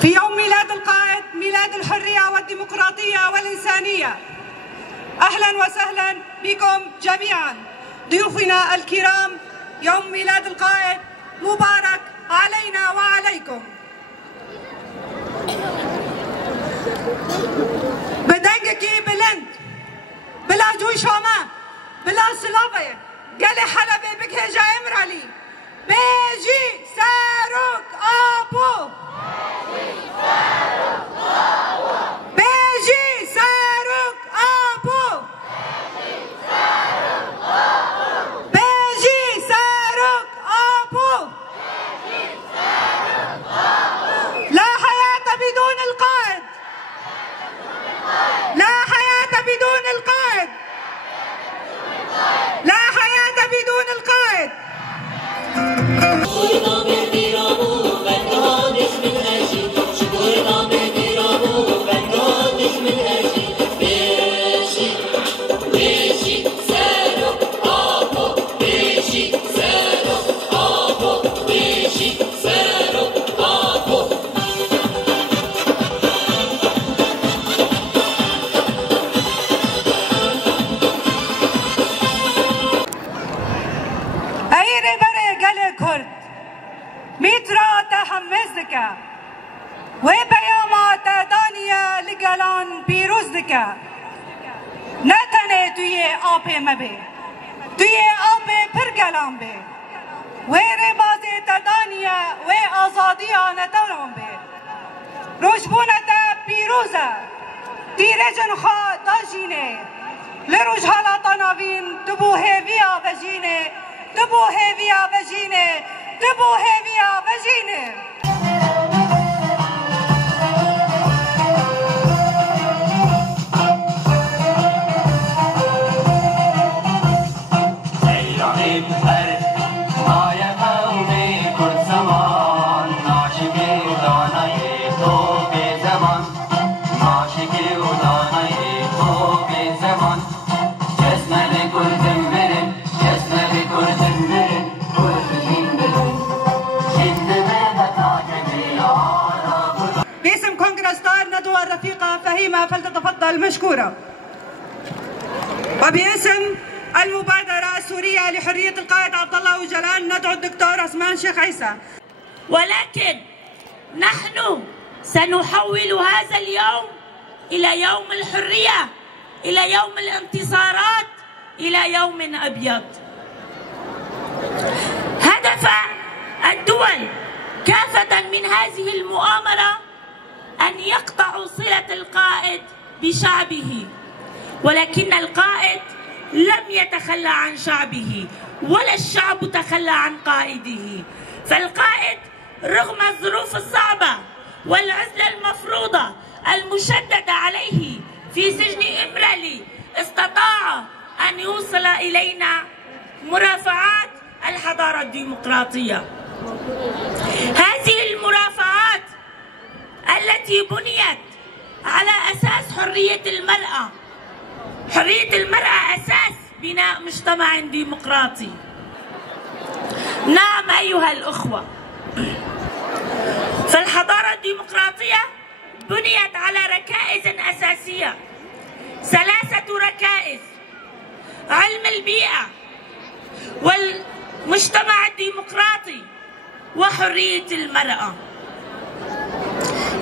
في يوم ميلاد القائد، ميلاد الحرية والديمقراطية والإنسانية. أهلا وسهلا بكم جميعا ضيوفنا الكرام. يوم ميلاد القائد مبارك علينا وعليكم. بدنگکی بلند بلا جوی شما بلا سلاوه گل حلبه بکجا امرالی بیجی ساروک آبو بیجی ساروک آبو بیجی ساروک آبو. لا حياة بدون القائد، لا حياة بدون القائد، لا حياة بدون القائد. و پیامات دانیا لگلان پیروز دکه نتنه توی آب مبه توی آب پرگلان به و رباز دانیا و آزادی نتنم به روشبونت پیروزه دیرجن خواه داجینه لروج حالات ناوین تبوه ویا وجینه تبوه ویا وجینه تبوه ویا وجینه. فلتتفضل مشكورة. وباسم المبادرة السورية لحرية القائد عبد الله وجلال ندعو الدكتور عثمان شيخ عيسى. ولكن نحن سنحول هذا اليوم إلى يوم الحرية، إلى يوم الانتصارات، إلى يوم أبيض. هدف الدول كافة من هذه المؤامرة أن يقطعوا صلة القائد بشعبه، ولكن القائد لم يتخلى عن شعبه ولا الشعب تخلى عن قائده. فالقائد رغم الظروف الصعبة والعزلة المفروضة المشددة عليه في سجن إمرالي استطاع أن يوصل إلينا مرافعات الحضارة الديمقراطية. هذه المرافعات التي بنيت على أساس حرية المرأة. حرية المرأة أساس بناء مجتمع ديمقراطي. نعم أيها الأخوة، فالحضارة الديمقراطية بنيت على ركائز أساسية، 3 ركائز: علم البيئة والمجتمع الديمقراطي وحرية المرأة.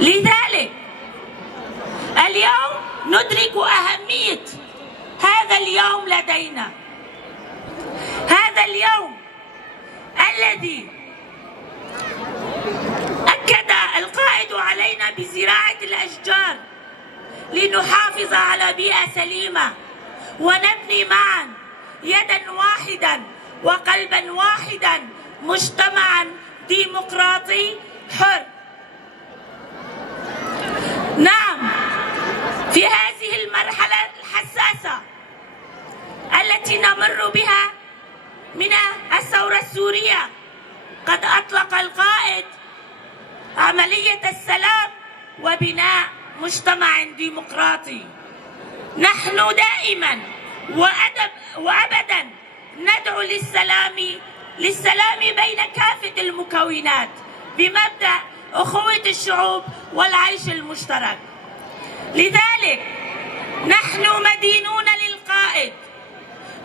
لذلك اليوم ندرك أهمية هذا اليوم لدينا، هذا اليوم الذي أكد القائد علينا بزراعة الأشجار لنحافظ على بيئة سليمة ونبني معا يدا واحدا وقلبا واحدا مجتمعا ديمقراطي حر. نعم، في هذه المرحلة الحساسة التي نمر بها من الثورة السورية قد أطلق القائد عملية السلام وبناء مجتمع ديمقراطي. نحن دائما وأبدا ندعو للسلام بين كافة المكونات بمبدأ أخوة الشعوب والعيش المشترك. لذلك نحن مدينون للقائد،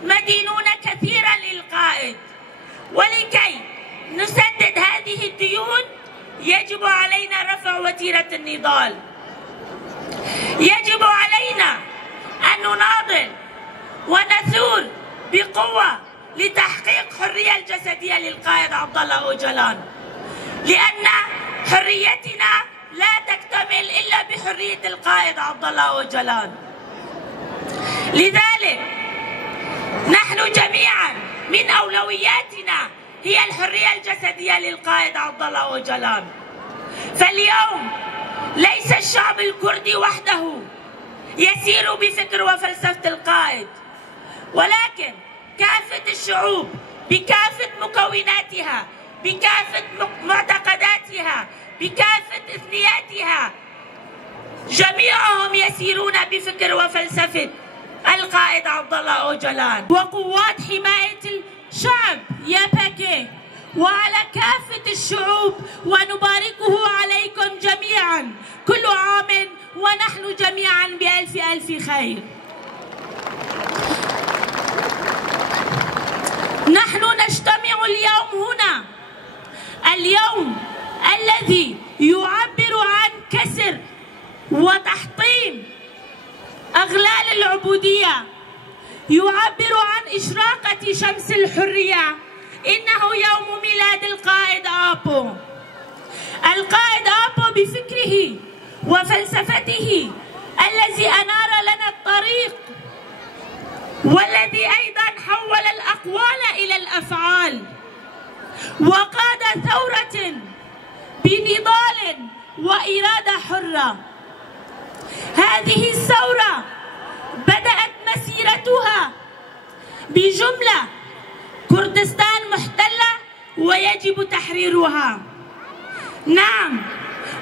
مدينون كثيرا للقائد، ولكي نسدد هذه الديون يجب علينا رفع وتيرة النضال. يجب علينا أن نناضل ونثور بقوة لتحقيق الحرية الجسدية للقائد عبد الله أوجلان، لأن حريتنا لا تكتمل إلا بحرية القائد عبد الله أوجلان. لذلك نحن جميعا من أولوياتنا هي الحرية الجسدية للقائد عبد الله أوجلان. فاليوم ليس الشعب الكردي وحده يسير بفكر وفلسفة القائد، ولكن كافة الشعوب بكافة مكوناتها، بكافة معتقداتها، بكافة إثنياتها، جميعهم يسيرون بفكر وفلسفة القائد عبد الله أوجلان. وقوات حماية الشعب يبكي وعلى كافة الشعوب، ونباركه عليكم جميعا كل عام ونحن جميعا بألف ألف خير. نحن نجتمع اليوم هنا، اليوم الذي يعبر عن كسر وتحطيم أغلال العبودية، يعبر عن إشراقة شمس الحرية. إنه يوم ميلاد القائد آبو. القائد آبو بفكره وفلسفته الذي أنار لنا الطريق، والذي أيضا حول الأقوال إلى الأفعال، وقاد ثورة بنضال وإرادة حرة. هذه الثورة بدأت مسيرتها بجملة: كردستان محتلة ويجب تحريرها. نعم،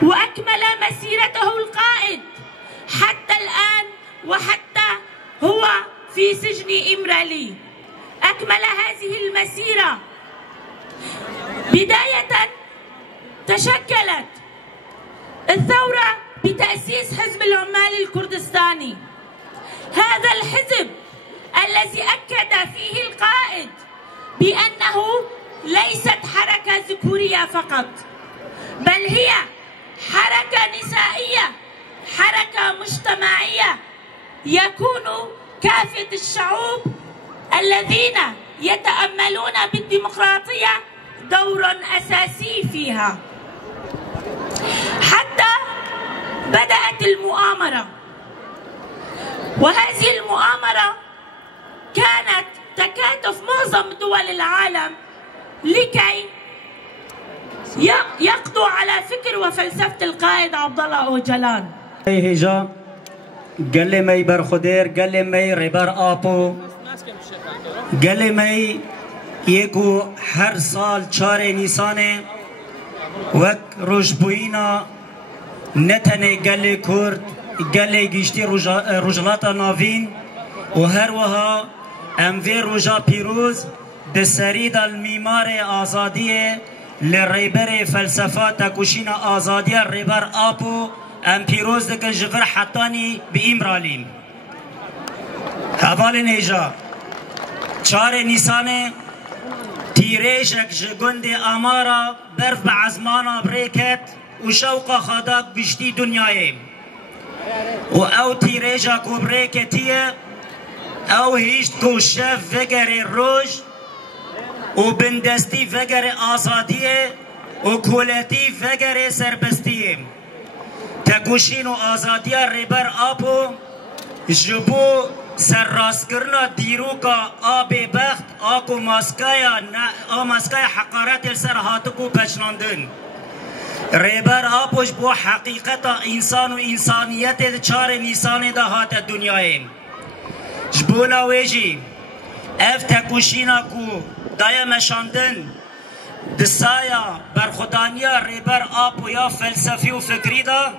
وأكمل مسيرته القائد حتى الآن، وحتى هو في سجن إمرالي أكمل هذه المسيرة. بداية تشكلت الثورة بتأسيس حزب العمال الكردستاني. هذا الحزب الذي أكد فيه القائد بأنه ليست حركة ذكورية فقط، بل هي حركة نسائية، حركة مجتمعية، يكون كافة الشعوب الذين يتأملون بالديمقراطية دور أساسي فيها. حتى بدأت المؤامرة، وهذه المؤامرة كانت تكاتف معظم دول العالم لكي يقضوا على فكر وفلسفة القائد عبد الله أوجلان. هجا قال مي برخدير، قال مي ربار آبو، قال مي يكو هر سال 4 نیسان وک روشبوینا نتنه قال كرد قال گشتی روجلاتا ناوین و هر وها اموی روجا پیروز دسرید الميمار آزادیه لريبر فلسفه تکوشین آزادیه ريبر آبو ام پیروز دکن جفر حتانی بإمرالیم. حوال نیجا 4 نیسان تیریشک جگند آمارا برف بعزمانا بریکت و شوق خدا گشتی دنیای و او تیریجا کو بریکتیه او هیشت کو شف وگر روش و بندستی وگر آزادیه و کولتی وگر سربستیه. تکوشین و آزادیه ریبر آبو جبو سر راست کرنا دیروکا آب بخت آکو ماسکای حقارت سر هاتکو پچناندن. ریبر آبوش بو حقیقتا انسان و انسانیت 4 نیسان ده هات دنیای جبونا ویجی اف تکوشینا کو دایا مشاندن دسایا برخودانیا ریبر آبو یا فلسفی و فکری دا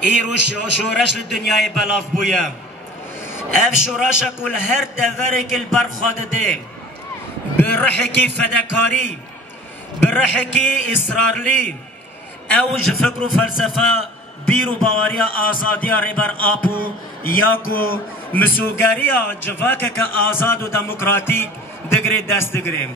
ایرو شورش لدنیای بلاف بویا. اف شورش کل هر دوره کل برخود ده برحکی فدکاری، برحکی اصرارلی، اوج فکر و فلسفه بیرو باوریا آزادیا ریبر آپو یاکو مسوگریا جواکه که آزاد و دموکراتیک دگری دست دگریم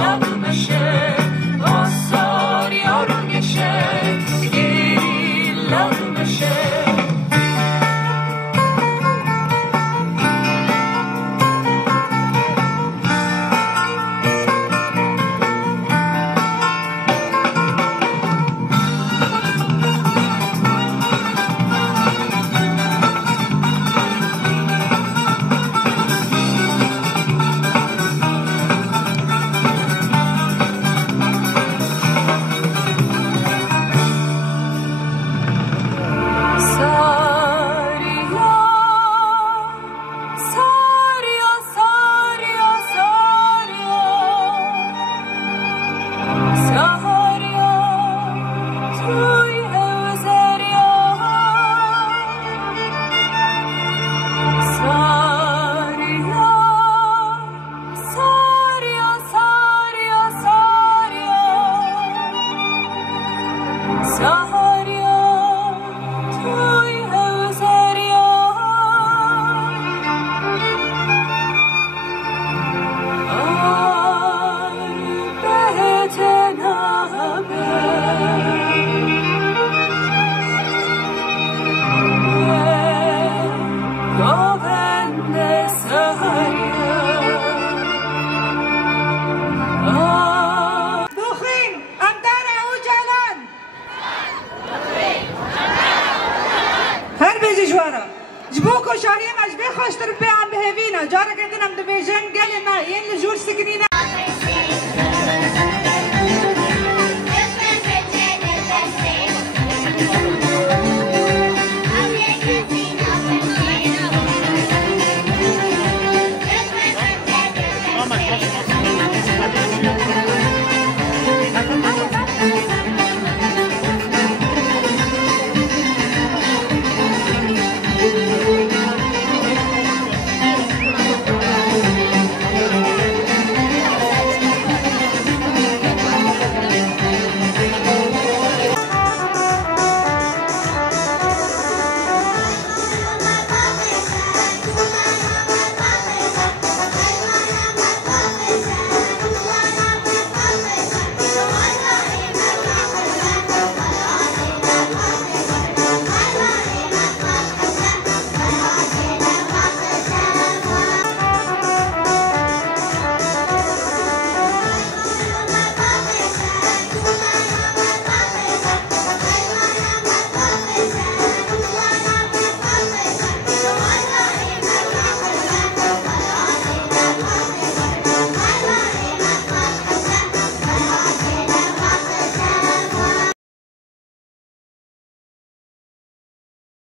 Love